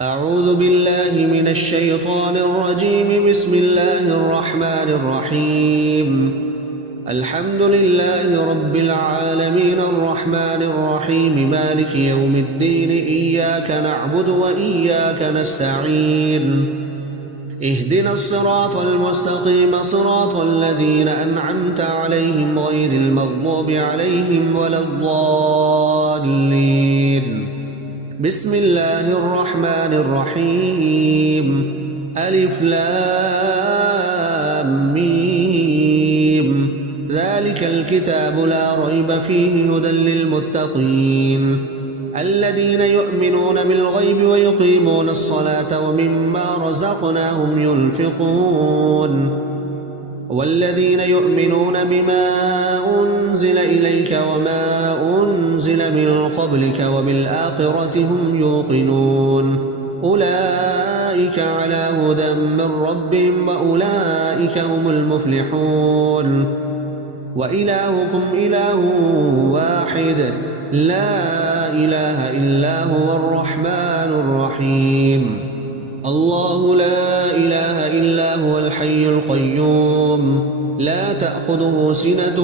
أعوذ بالله من الشيطان الرجيم. بسم الله الرحمن الرحيم. الحمد لله رب العالمين الرحمن الرحيم مالك يوم الدين. إياك نعبد وإياك نستعين. اهدنا الصراط المستقيم صراط الذين أنعمت عليهم غير المغضوب عليهم ولا الضالين. بسم الله الرحمن الرحيم. ألف لام ميم. ذلك الكتاب لا ريب فيه هدى للمتقين الذين يؤمنون بالغيب ويقيمون الصلاة ومما رزقناهم ينفقون والذين يؤمنون بما أنزل إليك وما أنزل من قبلك وبالآخرة هم يوقنون أولئك على هدى من ربهم وأولئك هم المفلحون. وإلهكم إله واحد لا إله إلا هو الرحمن الرحيم. الله لا إله إلا هو الحي القيوم لا تأخذه سنة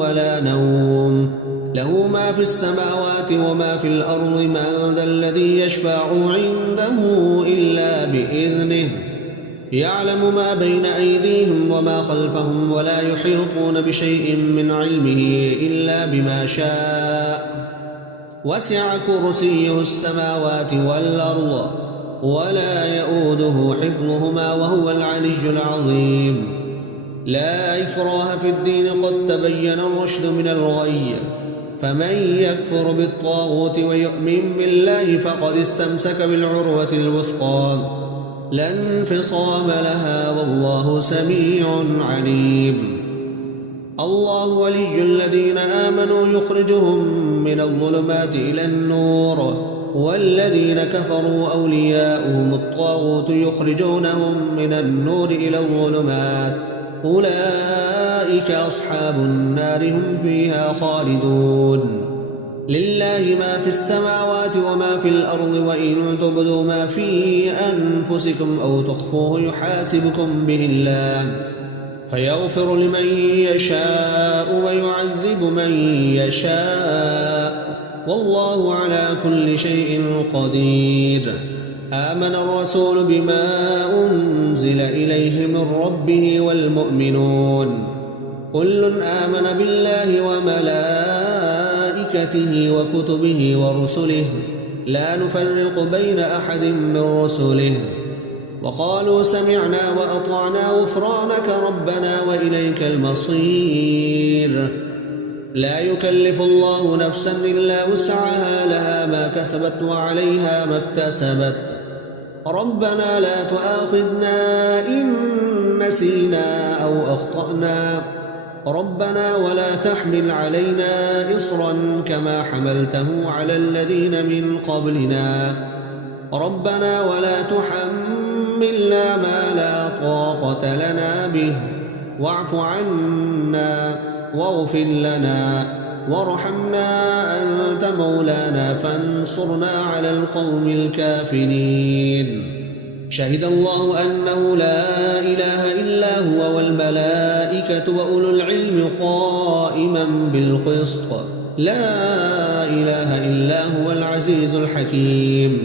ولا نوم له ما في السماوات وما في الأرض. من ذا الذي يشفع عنده إلا بإذنه يعلم ما بين أيديهم وما خلفهم ولا يحيطون بشيء من علمه إلا بما شاء. وسع كرسيه السماوات والأرض ولا يؤوده حفظهما وهو العلي العظيم. لا إكراه في الدين قد تبين الرشد من الغي فمن يكفر بالطاغوت ويؤمن بالله فقد استمسك بالعروة الوثقى لا انفصام لها والله سميع عليم. الله ولي الذين آمنوا يخرجهم من الظلمات إلى النور والذين كفروا أولياؤهم الطاغوت يخرجونهم من النور إلى الظلمات أولئك أصحاب النار هم فيها خالدون. لله ما في السماوات وما في الأرض وإن تبدوا ما في أنفسكم أو تخفوه يحاسبكم به الله فيغفر لمن يشاء ويعذب من يشاء والله على كل شيء قدير. آمن الرسول بما أنزل إليه من ربه والمؤمنون كل آمن بالله وملائكته وكتبه ورسله لا نفرق بين أحد من رسله وقالوا سمعنا وأطعنا غفرانك ربنا وإليك المصير. لا يكلف الله نفسا إلا وسعها لها ما كسبت وعليها ما اكتسبت. ربنا لا تؤاخذنا إن نسينا أو أخطأنا ربنا ولا تحمل علينا إصرا كما حملته على الذين من قبلنا ربنا ولا تحملنا ما لا طاقة لنا به واعف عنا واغفر لنا وارحمنا أنت مولانا فانصرنا على القوم الكافرين. شهد الله أنه لا إله إلا هو والملائكة وأولو العلم قائما بالقسط لا إله إلا هو العزيز الحكيم.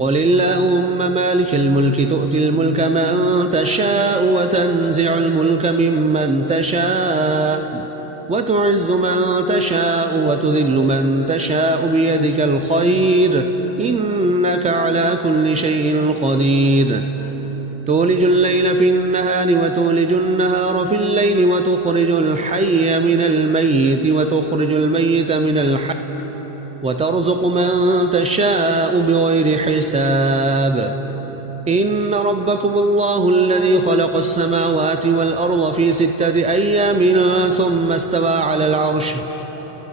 قل اللهم مالك الملك تؤتي الملك من تشاء وتنزع الملك ممن تشاء وتعز من تشاء وتذل من تشاء بيدك الخير إنك على كل شيء قدير. تولج الليل في النهار وتولج النهار في الليل وتخرج الحي من الميت وتخرج الميت من الحي وترزق من تشاء بغير حساب. إن ربكم الله الذي خلق السماوات والأرض في 6 أيام ثم استوى على العرش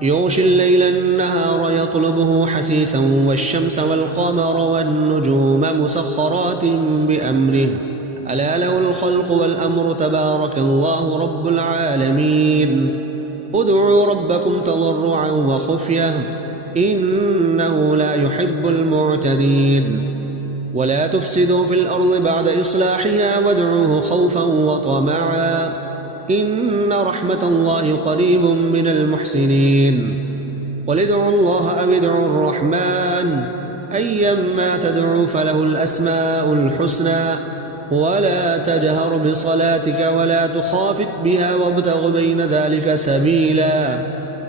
يغشي الليل النهار يطلبه حثيثا والشمس والقمر والنجوم مسخرات بأمره ألا له الخلق والأمر تبارك الله رب العالمين. ادعوا ربكم تضرعا وخفية إنه لا يحب المعتدين. ولا تفسدوا في الأرض بعد إصلاحها وادعوه خوفا وطمعا إن رحمة الله قريب من المحسنين قل ادعوا الله أو ادعوا الرحمن أيما تدعوا فله الأسماء الحسنى ولا تجهر بصلاتك ولا تخافت بها وابتغ بين ذلك سبيلا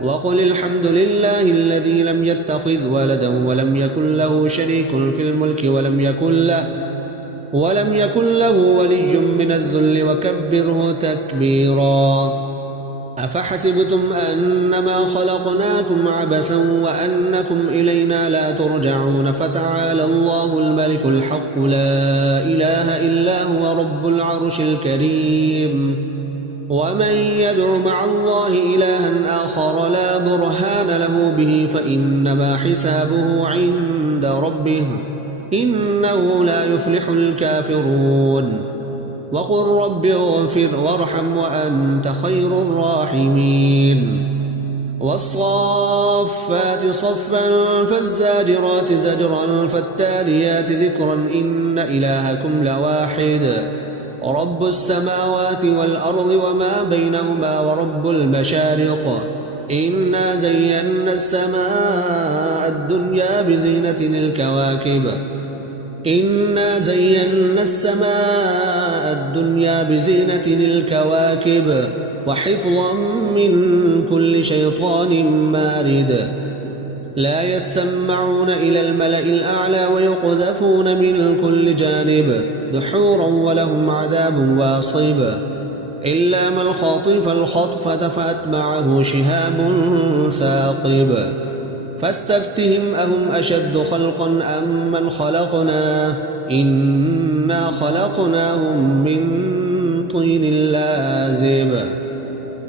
وقل الحمد لله الذي لم يتخذ ولدا ولم يكن له شريك في الملك ولم يكن له ولي من الذل وكبره تكبيرا أفحسبتم أنما خلقناكم عبثا وأنكم إلينا لا ترجعون فتعالى الله الملك الحق لا إله إلا هو رب العرش الكريم ومن يدع مع الله إلها آخر لا برهان له به فإنما حسابه عند ربه إنه لا يفلح الكافرون وقل رب اغفر وارحم وأنت خير الراحمين والصافات صفا فالزاجرات زجرا فالتاليات ذكرا إن إلهكم لواحد رب السماوات والأرض وما بينهما ورب المشارق إنا زينا السماء الدنيا بزينة الكواكب وحفظا من كل شيطان مارد لا يسمعون إلى الملأ الأعلى ويقذفون من كل جانب دحورا ولهم عذاب واصب إلا من خطف الخطفة فأتبعه شهاب ثاقب فاستفتهم أهم أشد خلقا أم من خلقنا إنا خلقناهم من طين لازب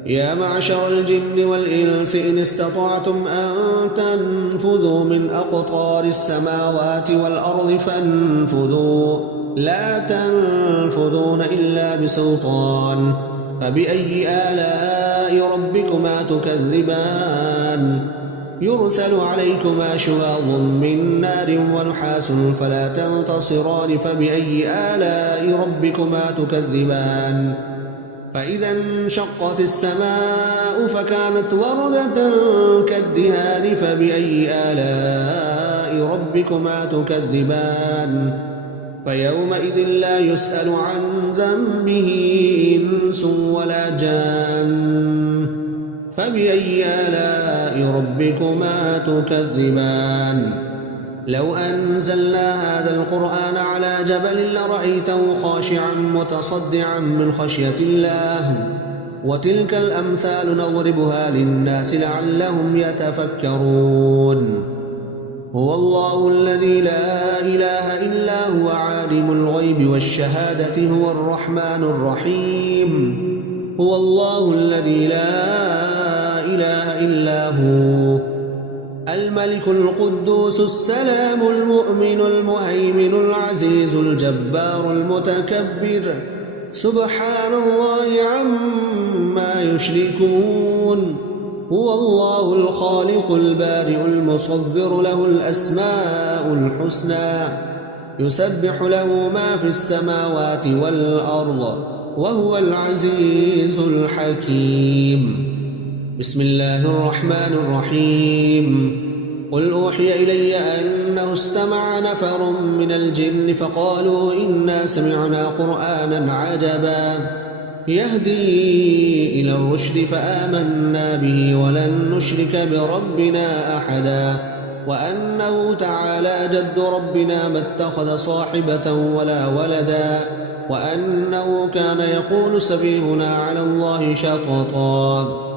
يا معشر الجن والإنس إن استطعتم أن تنفذوا من أقطار السماوات والأرض فانفذوا لا تنفذون إلا بسلطان فبأي آلاء ربكما تكذبان يرسل عليكما شواظ من نار ونحاس فلا تنتصران فبأي آلاء ربكما تكذبان فإذا انشقت السماء فكانت وردة كالدهان فبأي آلاء ربكما تكذبان فيومئذ لا يسأل عن ذنبه إنس ولا جان فبأي آلاء ربكما تكذبان لو أنزلنا هذا القرآن على جبل لرأيته خاشعا متصدعا من خشية الله وتلك الأمثال نضربها للناس لعلهم يتفكرون هو الله الذي لا إله إلا هو عالم الغيب والشهادة هو الرحمن الرحيم هو الله الذي لا إله إلا هو الملك القدوس السلام المؤمن المهيمن العزيز الجبار المتكبر سبحان الله عما يشركون هو الله الخالق البارئ المصور له الأسماء الحسنى يسبح له ما في السماوات والأرض وهو العزيز الحكيم بسم الله الرحمن الرحيم قل أوحي إلي أنه استمع نفر من الجن فقالوا إنا سمعنا قرآنا عجبا يهدي إلى الرشد فآمنا به ولن نشرك بربنا أحدا وأنه تعالى جد ربنا ما اتخذ صاحبة ولا ولدا وأنه كان يقول سفيهنا على الله شططا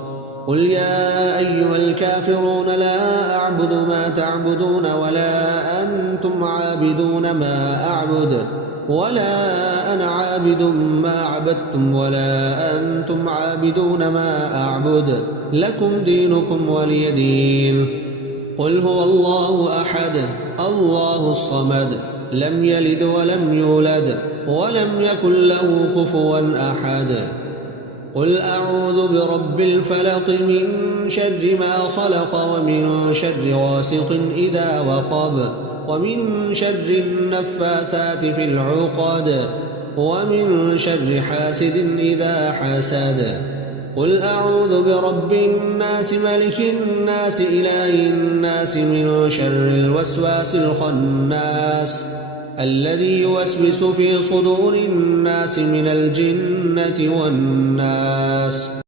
قل يا أيها الكافرون لا أعبد ما تعبدون ولا أنتم عابدون ما أعبد ولا أنا عابد ما عبدتم ولا أنتم عابدون ما أعبد لكم دينكم ولي دين قل هو الله أحد الله الصمد لم يلد ولم يولد ولم يكن له كفوا أحد قل أعوذ برب الفلق من شر ما خلق ومن شر غاسق إذا وقب ومن شر النفاثات في العقد ومن شر حاسد إذا حسد. قل أعوذ برب الناس ملك الناس إله الناس من شر الوسواس الخناس الذي يوسوس في صدور الناس من الجنة والناس.